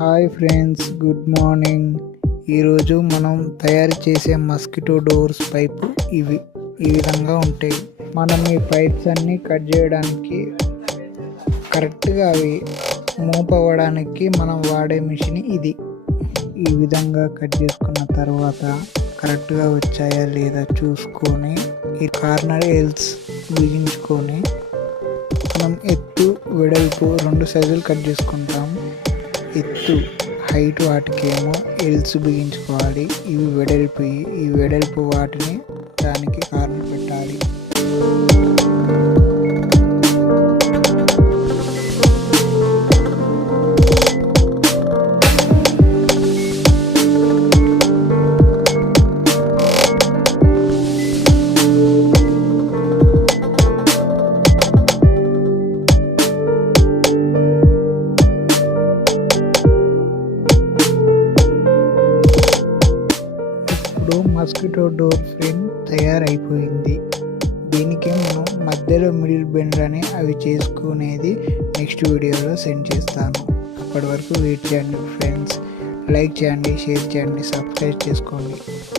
Hi friends, good morning. ఈరోజు మనం తయారు చేసే మస్కిటో డోర్స్ పైపు ఈ విధంగా ఉంటాయి. మనం ఈ పైప్స్ అన్నీ కట్ చేయడానికి కరెక్ట్గా అవి మూవ్ అవ్వడానికి మనం వాడే మిషన్ ఇది. ఈ విధంగా కట్ చేసుకున్న తర్వాత కరెక్ట్గా వచ్చాయా లేదా చూసుకొని ఈ కార్నర్ ఎల్స్ బిగించుకొని మనం ఎత్తు వెడల్పు 2 సైజులు కట్ చేసుకుంటాం. ఎత్తు హైట్ వాటికేమో ఎల్స్ బిగించుకోవాలి. ఇవి వెడల్పు, ఈ వెడల్పు వాటిని దానికి కార్నర్ పెట్టాలి. ఇప్పుడు మస్కిటో డోర్ ఫ్రేమ్ తయారైపోయింది. దీనికి మనం మధ్యలో మిడిల్ బెండర్ అని అవి చేసుకునేది నెక్స్ట్ వీడియోలో సెండ్ చేస్తాను. అప్పటి వరకు వెయిట్ చేయండి ఫ్రెండ్స్. లైక్ చేయండి, షేర్ చేయండి, సబ్స్క్రైబ్ చేసుకోండి.